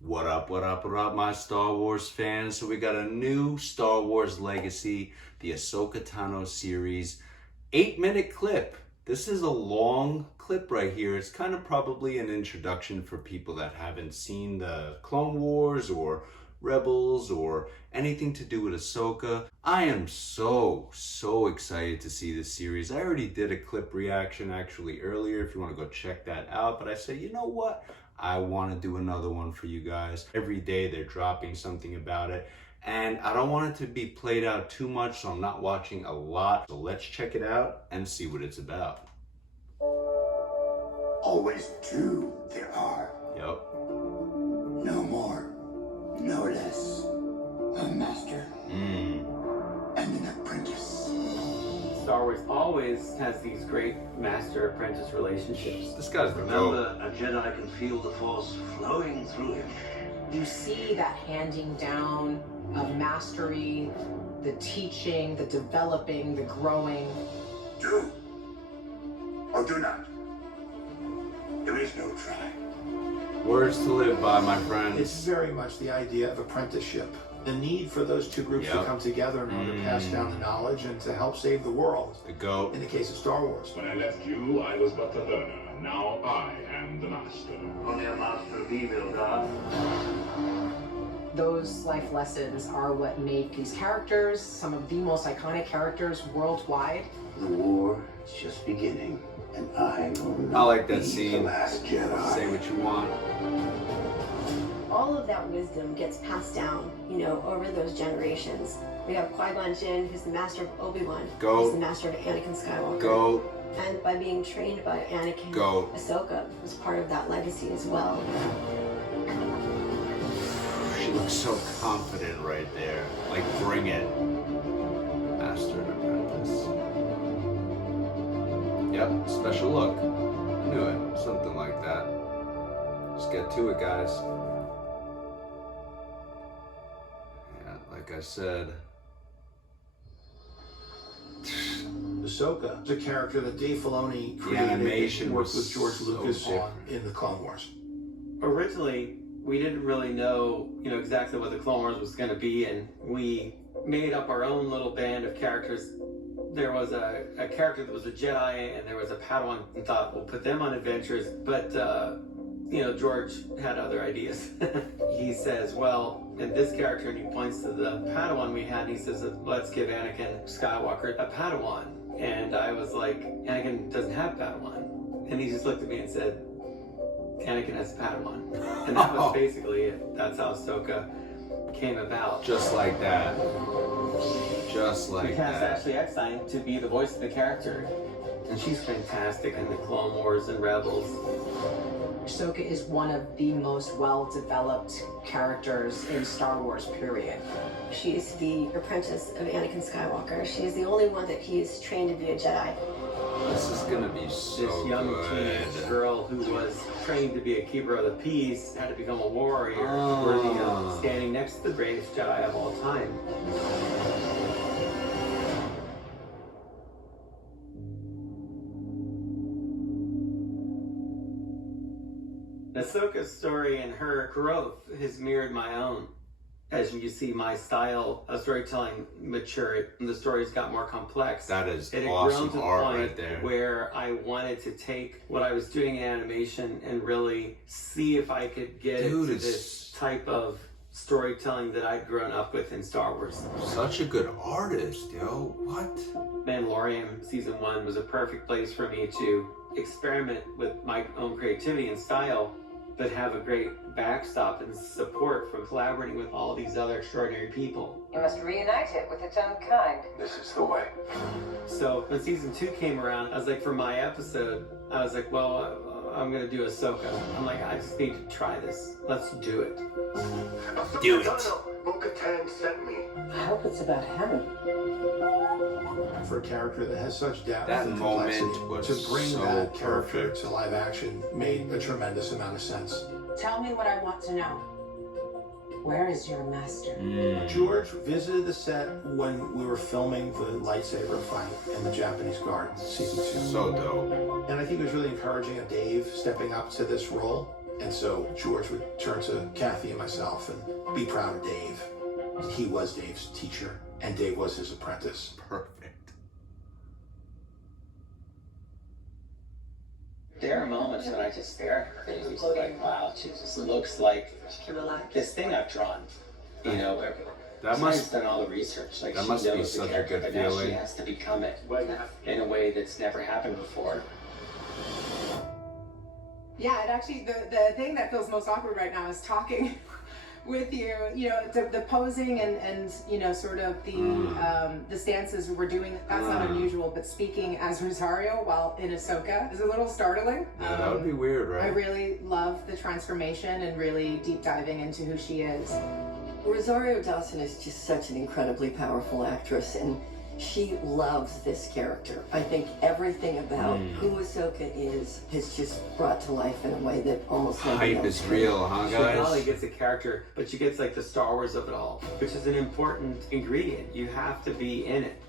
What up, what up, what up, my Star Wars fans? So we got a new Star Wars Legacy, the Ahsoka Tano series, 8-minute clip. This is a long clip right here. It's kind of probably an introduction for people that haven't seen the Clone Wars or Rebels or anything to do with Ahsoka. I am so excited to see this series. I already did a clip reaction actually earlier if you want to go check that out, but I said, you know what? I want to do another one for you guys. Every day they're dropping something about it, and I don't want it to be played out too much, so I'm not watching a lot. So let's check it out and see what it's about. Always two there are. Yep. No more, no less. A master and an apprentice. Star Wars always has these great master-apprentice relationships. This guy's the Remember, a Jedi can feel the Force flowing through him. You see that handing down of mastery, the teaching, the developing, the growing. Do or do not. There is no try. Words to live by, my friends. It's very much the idea of apprenticeship. The need for those two groups to come together in order to pass down the knowledge and to help save the world. The GOAT. In the case of Star Wars. When I left you, I was but a learner. Now I am the master. Only a master of evil, God. Those life lessons are what make these characters some of the most iconic characters worldwide. The war is just beginning, and I will I not like that be scene. the last Jedi. Say what you want. All of that wisdom gets passed down, over those generations. We have Qui-Gon Jinn, who's the master of Obi-Wan. Go. He's the master of Anakin Skywalker. GOAT. And by being trained by Anakin, Go. Ahsoka was part of that legacy as well. She looks so confident right there. Like, bring it. Master and apprentice. Yep, special look. I knew it. Something like that. Let's get to it, guys. Yeah, like I said. Ahsoka is a character that Dave Filoni The created animation and worked was with George so Lucas on different. in the Clone Wars. Originally, we didn't really know, exactly what the Clone Wars was going to be, and we made up our own little band of characters. There was a character that was a Jedi, and there was a Padawan, and thought, we'll put them on adventures, but, George had other ideas. He says, well, in this character, and he points to the Padawan we had, and he says, let's give Anakin Skywalker a Padawan. And I was like, Anakin doesn't have Padawan. And he just looked at me and said, Anakin has a Padawan. And that was basically it. That's how Ahsoka came about. Just like that. Just like We cast that. Ashley Eckstein to be the voice of the character. And she's fantastic in the Clone Wars and Rebels. Ahsoka is one of the most well-developed characters in Star Wars, period. She's the apprentice of Anakin Skywalker. She's the only one that he's trained to be a Jedi. This is gonna be so This young good. teenage girl who was trained to be a keeper of the peace had to become a warrior, worthy of standing next to the greatest Jedi of all time. Ahsoka's story and her growth has mirrored my own. As you see my style of storytelling mature, the stories got more complex. That is It had awesome grown to the art point right there. where I wanted to take what I was doing in animation and really see if I could get it to it's this type of storytelling that I'd grown up with in Star Wars. such a good artist, yo. What? Mandalorian Season 1 was a perfect place for me to experiment with my own creativity and style, but have a great backstop and support from collaborating with all these other extraordinary people. You must reunite it with its own kind. This is the way. So when Season 2 came around, I was like, for my episode, I was like, well, I'm gonna do Ahsoka. I'm like, I just need to try this. Let's do it. Do it. Bo-Katan sent me. I hope it's about heaven. For a character that has such depth That and moment complexity, was to bring so that character perfect. to live action made a tremendous amount of sense. Tell me what I want to know. Where is your master? George visited the set when we were filming the lightsaber fight in the Japanese garden, season 2. So dope. And I think it was really encouraging of Dave stepping up to this role. And so George would turn to Kathy and myself and be proud of Dave. He was Dave's teacher, and Dave was his apprentice. Perfect. There are moments when I just stare at her and it's like, wow, she just looks like this thing I've drawn. You know, That she's must done all the research. Like, that she must be knows the such a character, good but now feeling. she has to become it in a way that's never happened before. Yeah, it actually, the thing that feels most awkward right now is talking with you. You know, the posing and you know, sort of the stances we're doing. That's not unusual, but speaking as Rosario while in Ahsoka is a little startling. Yeah, that would be weird, right? I really love the transformation and really deep diving into who she is. Rosario Dawson is just such an incredibly powerful actress, and she loves this character. I think everything about who Ahsoka is just brought to life in a way that almost nobody Hype else is can. real, huh, She not only guys? gets a character, but she gets like the Star Wars of it all, which is an important ingredient. You have to be in it.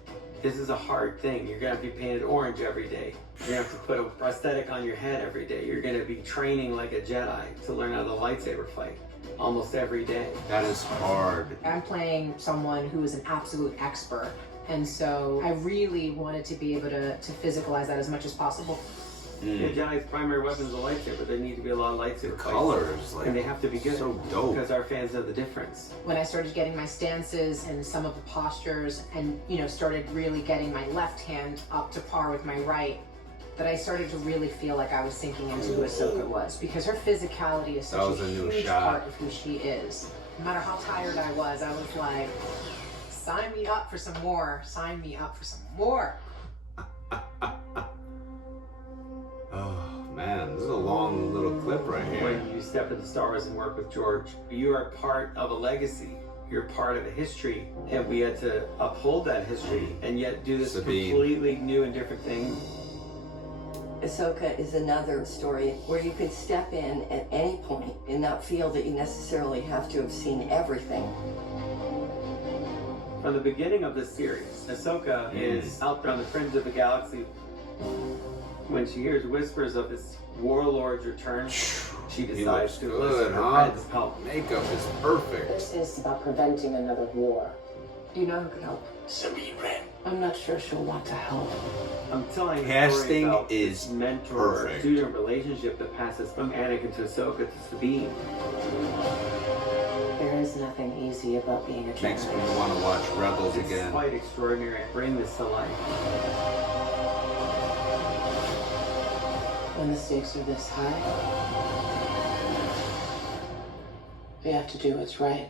This is a hard thing. You're gonna have to be painted orange every day. You're gonna have to put a prosthetic on your head every day. You're gonna be training like a Jedi to learn how to lightsaber fight almost every day. That is hard. I'm playing someone who is an absolute expert, and so I really wanted to be able to physicalize that as much as possible. The Jedi's primary weapon is a lightsaber. There need to be a lot of lightsaber fights. Colors, like, And they have to be good. so dope. Because our fans know the difference. When I started getting my stances and some of the postures and, you know, started really getting my left hand up to par with my right, that I started to really feel like I was sinking into who Ahsoka was, because her physicality is That such was a a new huge shot. part of who she is. No matter how tired I was like, sign me up for some more. Sign me up for some more. Oh man, this is a long little clip right here. When you step into Star Wars and work with George, you are part of a legacy. You're part of a history, and we had to uphold that history and yet do this Sabine. completely new and different thing. Ahsoka is another story where you can step in at any point and not feel that you necessarily have to have seen everything. From the beginning of this series, Ahsoka is out there on the fringe of the galaxy. When she hears whispers of this warlord's return, she He decides looks to good, enlist her huh? friends' help. Makeup is perfect. This is about preventing another war. Do you know who can help? Sabine Wren. I'm not sure she'll want to help. I'm telling a story Casting about is this mentor-student perfect. relationship that passes from Anakin to Ahsoka to Sabine. There is nothing easy about being a Makes me Jedi. want to watch Rebels It's again. quite extraordinary. Bring this to life. When the stakes are this high, we have to do what's right.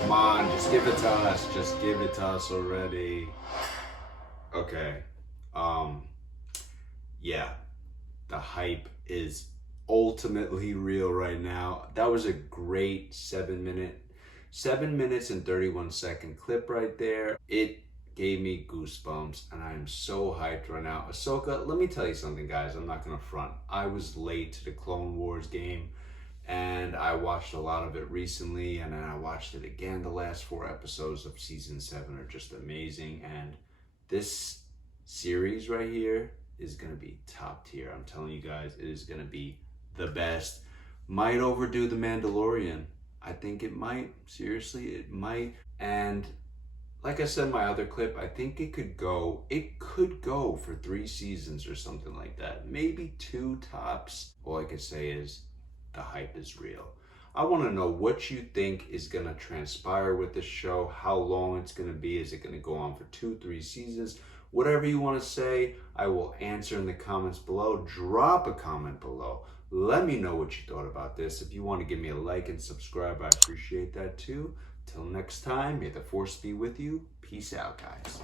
Come on, just give it to us. Just give it to us already. Okay. Yeah. The hype is ultimately real right now. That was a great 7 minutes and 31 second clip right there. It gave me goosebumps, and I am so hyped right now. Ahsoka, let me tell you something, guys. I'm not gonna front. I was late to the Clone Wars game, and I watched a lot of it recently, and then I watched it again. The last 4 episodes of season 7 are just amazing, and this series right here is gonna be top tier. I'm telling you guys, it is gonna be the best. Might overdo The Mandalorian. I think it might. Seriously, it might. And like I said in my other clip, I think it could go for 3 seasons or something like that. Maybe 2 tops. All I can say is the hype is real. I want to know what you think is going to transpire with this show, how long it's going to be. Is it going to go on for 2-3 seasons? Whatever you want to say, I will answer in the comments below. Drop a comment below. Let me know what you thought about this. If you want to give me a like and subscribe, I appreciate that too. Till next time, may the force be with you. Peace out, guys.